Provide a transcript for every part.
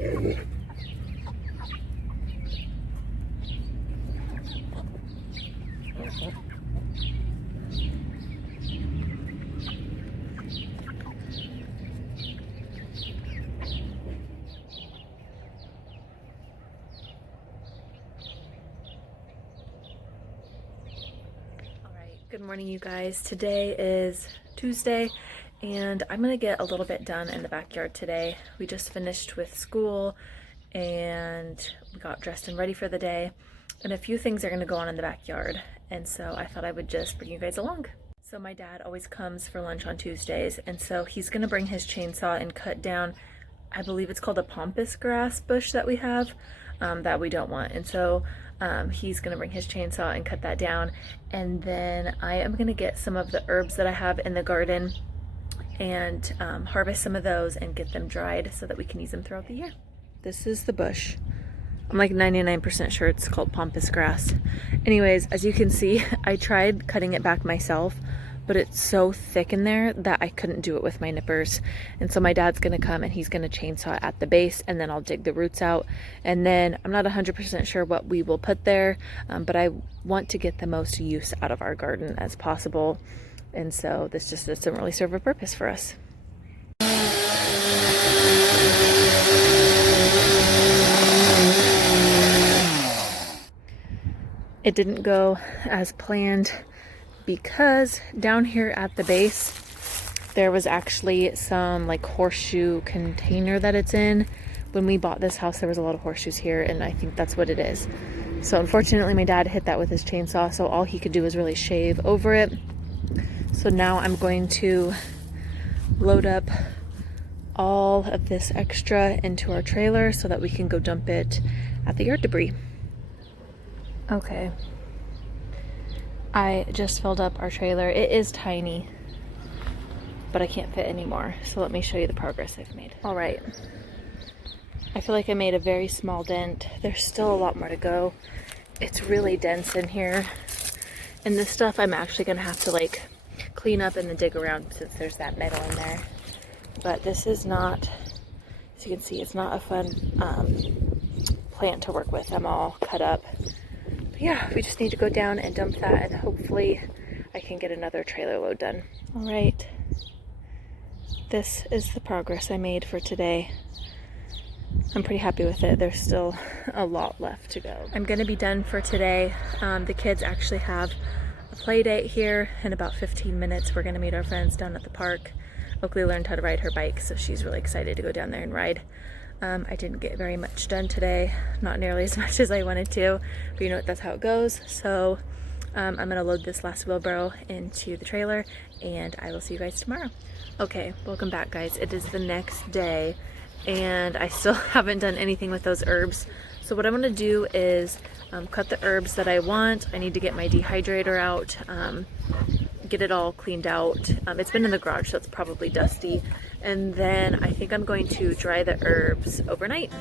Good morning, you guys. Today is Tuesday and I'm gonna get a little bit done in the backyard today. We just finished with school and we got dressed and ready for the day, and a few things are gonna go on in the backyard, and so I thought I would just bring you guys along. So my dad always comes for lunch on Tuesdays, and so he's gonna bring his chainsaw and cut down, I believe it's called a pampas grass bush that we have that we don't want, and so he's gonna bring his chainsaw and cut that down, and then I am gonna get some of the herbs that I have in the garden and harvest some of those and get them dried so that we can use them throughout the year. This is the bush. I'm like 99% sure it's called pampas grass. Anyways, as you can see, I tried cutting it back myself, but it's so thick in there that I couldn't do it with my nippers. And so my dad's gonna come and he's gonna chainsaw it at the base, and then I'll dig the roots out. And then I'm not 100% sure what we will put there, but I want to get the most use out of our garden as possible. And so this just doesn't really serve a purpose for us. It didn't go as planned because down here at the base there was actually some like horseshoe container that it's in. When we bought this house there was a lot of horseshoes here, and I think that's what it is. So unfortunately my dad hit that with his chainsaw, so all he could do was really shave over it. So now I'm going to load up all of this extra into our trailer so that we can go dump it at the yard debris. Okay, I just filled up our trailer. It is tiny, but I can't fit anymore. So let me show you the progress I've made. All right, I feel like I made a very small dent. There's still a lot more to go. It's really dense in here. And this stuff I'm actually gonna have to like clean up and then dig around since there's that metal in there. But this is not, as you can see, it's not a fun plant to work with. I'm all cut up. Yeah, we just need to go down and dump that, and hopefully I can get another trailer load done. All right, this is the progress I made for today. I'm pretty happy with it. There's still a lot left to go. I'm gonna be done for today. The kids actually have a play date here in about 15 minutes. We're gonna meet our friends down at the park. Oakley learned how to ride her bike, so she's really excited to go down there and ride. I didn't get very much done today, not nearly as much as I wanted to, but you know what, that's how it goes. So I'm gonna load this last wheelbarrow into the trailer and I will see you guys tomorrow. Okay, welcome back guys. It is the next day and I still haven't done anything with those herbs. So what I'm gonna do is cut the herbs that I want. I need to get my dehydrator out, get it all cleaned out. It's been in the garage, so it's probably dusty. And then I think I'm going to dry the herbs overnight.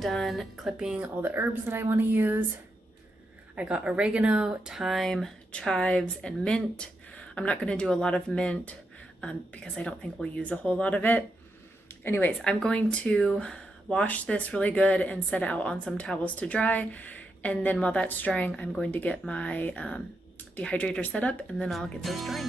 Done clipping all the herbs that I want to use. I got oregano, thyme, chives, and mint. I'm not going to do a lot of mint because I don't think we'll use a whole lot of it. Anyways, I'm going to wash this really good and set it out on some towels to dry, and then while that's drying I'm going to get my dehydrator set up, and then I'll get those drying.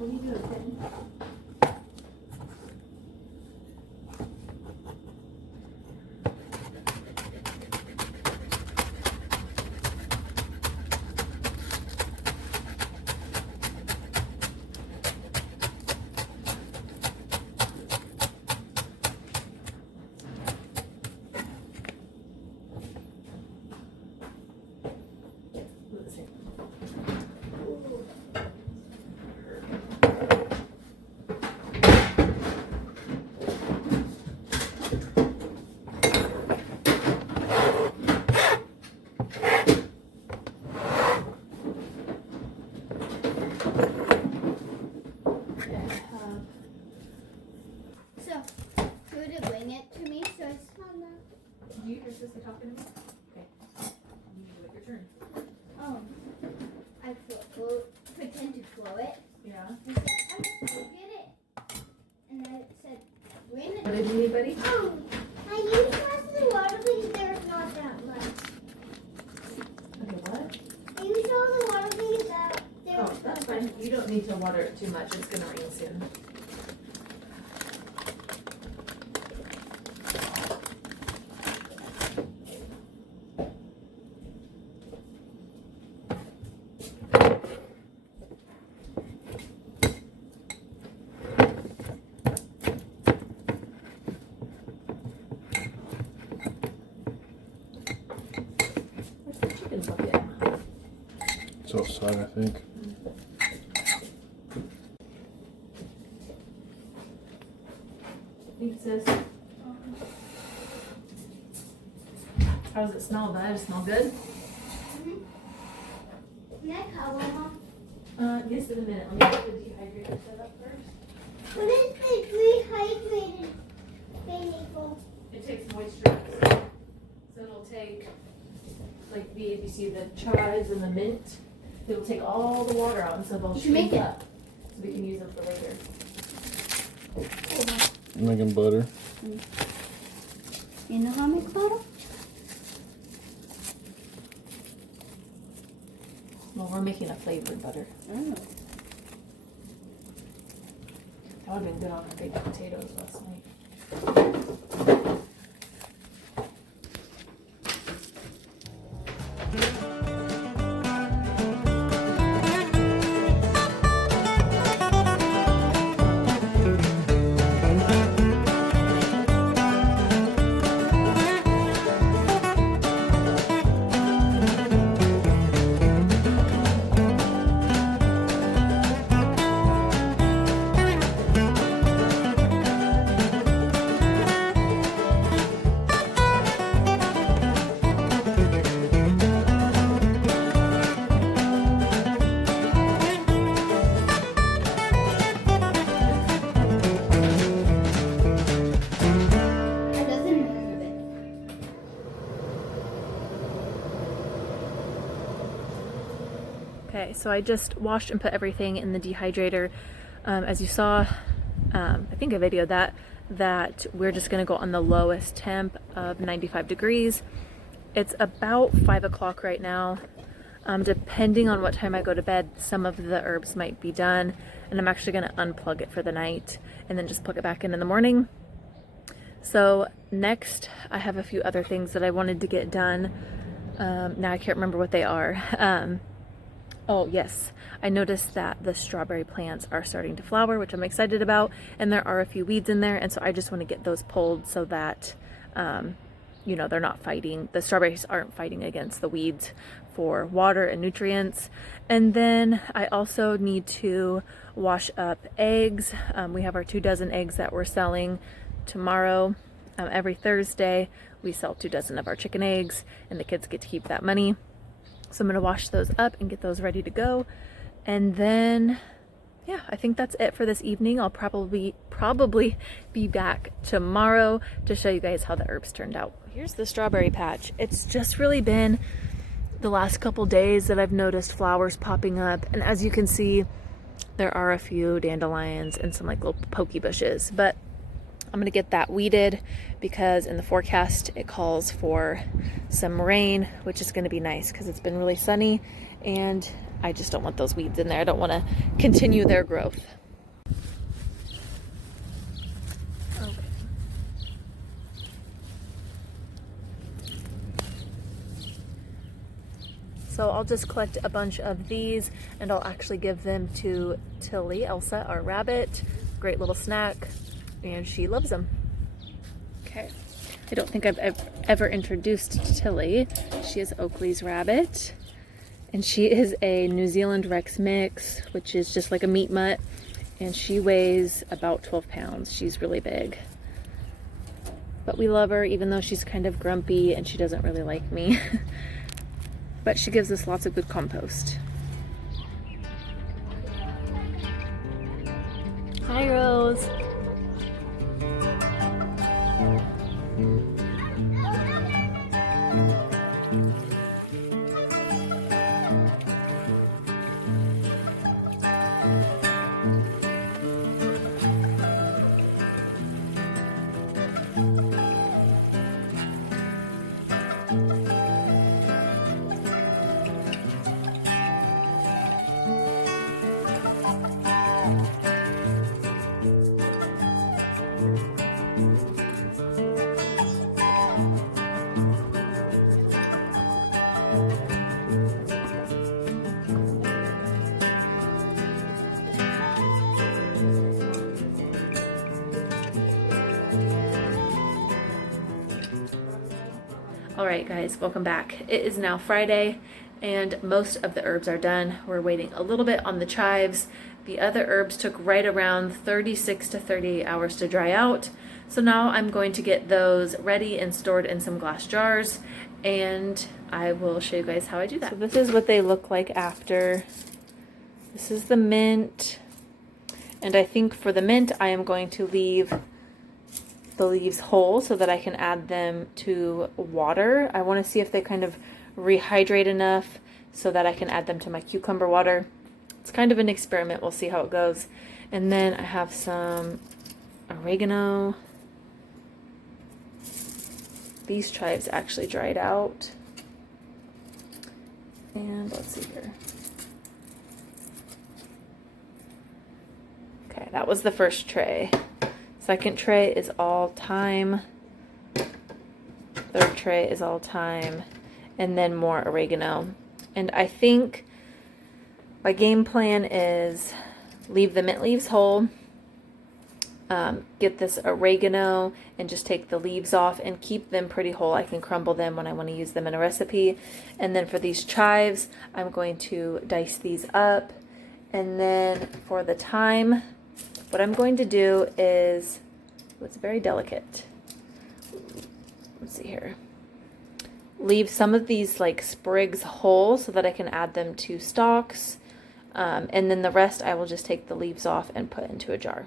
What are you doing, kitten? Is this the talking to me? Okay. You wait your turn. Oh. I pretend to throw it. Yeah. I said, I'm going to get it. And I said, win it. What did you need, buddy? I used most of the water because there's not that much. Okay, what? I used all the water because there Oh, that's fine. You don't need to water it too much. It's going to rain soon. It's outside, I think. Thanks, sis. How does it smell? Does it smell good? Can I cover, Mom? Yes, in a minute. Let me get the dehydrator set up first. What is the rehydrated thing for? It takes moisture. So it'll take, like you see the chives and the mint. It'll take all the water out, and so they'll shrink up. So we can use them for later. I'm making butter. You know how to make butter? Well, we're making a flavored butter. Oh. That would have been good on our baked potatoes last night. Okay, so I just washed and put everything in the dehydrator. As you saw, I think I videoed that we're just gonna go on the lowest temp of 95 degrees. It's about 5 o'clock right now. Depending on what time I go to bed, some of the herbs might be done, and I'm actually gonna unplug it for the night and then just plug it back in the morning. So next, I have a few other things that I wanted to get done. Now I can't remember what they are. Oh yes, I noticed that the strawberry plants are starting to flower, which I'm excited about, and there are a few weeds in there, and so I just want to get those pulled so that, you know, they're not fighting, the strawberries aren't fighting against the weeds for water and nutrients. And then I also need to wash up eggs. We have our 2 dozen eggs that we're selling tomorrow. Every Thursday, we sell 2 dozen of our chicken eggs, and the kids get to keep that money. So I'm gonna wash those up and get those ready to go. And then, yeah, I think that's it for this evening. I'll probably be back tomorrow to show you guys how the herbs turned out. Here's the strawberry patch. It's just really been the last couple days that I've noticed flowers popping up. And as you can see, there are a few dandelions and some like little pokey bushes, but I'm gonna get that weeded because in the forecast it calls for some rain, which is gonna be nice because it's been really sunny and I just don't want those weeds in there. I don't want to continue their growth. Okay. So I'll just collect a bunch of these and I'll actually give them to Tilly, Elsa, our rabbit. Great little snack, and she loves them. Okay. I don't think I've ever introduced Tilly. She is Oakley's rabbit, and she is a New Zealand Rex mix, which is just like a meat mutt, and she weighs about 12 pounds. She's really big. But we love her, even though she's kind of grumpy and she doesn't really like me. But she gives us lots of good compost. Hi, Rose. Alright guys, welcome back. It is now Friday and most of the herbs are done. We're waiting a little bit on the chives. The other herbs took right around 36 to 38 hours to dry out. So now I'm going to get those ready and stored in some glass jars, and I will show you guys how I do that. So this is what they look like after. This is the mint, and I think for the mint I am going to leave the leaves whole so that I can add them to water. I want to see if they kind of rehydrate enough so that I can add them to my cucumber water. It's kind of an experiment. We'll see how it goes. And then I have some oregano. These chives actually dried out. And let's see here. Okay, that was the first tray. Second tray is all thyme. Third tray is all thyme. And then more oregano. And I think my game plan is leave the mint leaves whole, get this oregano and just take the leaves off and keep them pretty whole. I can crumble them when I want to use them in a recipe. And then for these chives, I'm going to dice these up. And then for the thyme, what I'm going to do is, it's very delicate. Let's see here. Leave some of these like sprigs whole so that I can add them to stalks. And then the rest I will just take the leaves off and put into a jar.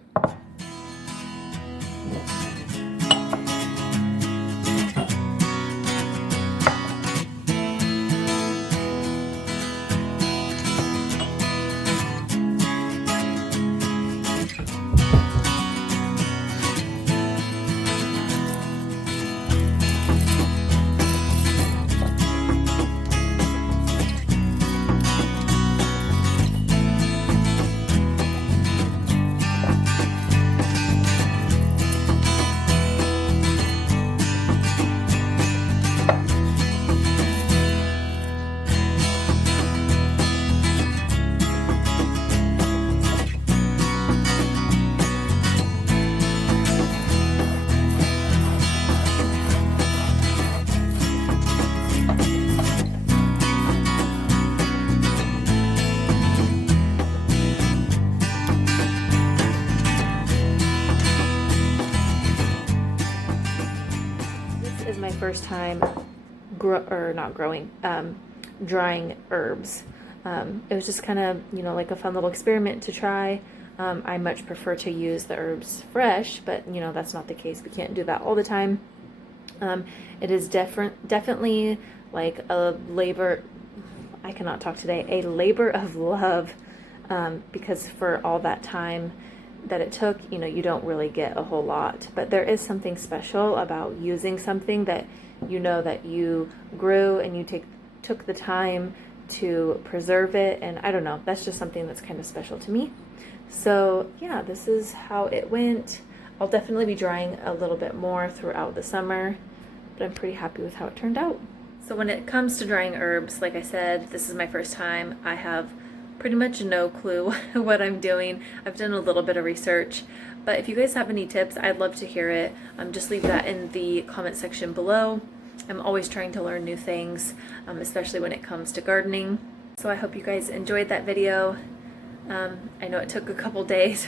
First time drying herbs. It was just kind of, you know, like a fun little experiment to try. I much prefer to use the herbs fresh, but you know, that's not the case. We can't do that all the time. It is definitely like a labor, I cannot talk today, a labor of love, because for all that time that it took, you know, you don't really get a whole lot, but there is something special about using something that you know that you grew and you took the time to preserve it, and I don't know, that's just something that's kind of special to me. So yeah, this is how it went. I'll definitely be drying a little bit more throughout the summer, but I'm pretty happy with how it turned out. So when it comes to drying herbs, like I said, this is my first time. I have pretty much no clue what I'm doing. I've done a little bit of research, but if you guys have any tips, I'd love to hear it. Just leave that in the comment section below. I'm always trying to learn new things, especially when it comes to gardening. So I hope you guys enjoyed that video. I know it took a couple days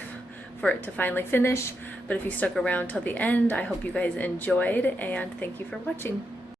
for it to finally finish, but if you stuck around till the end, I hope you guys enjoyed, and thank you for watching.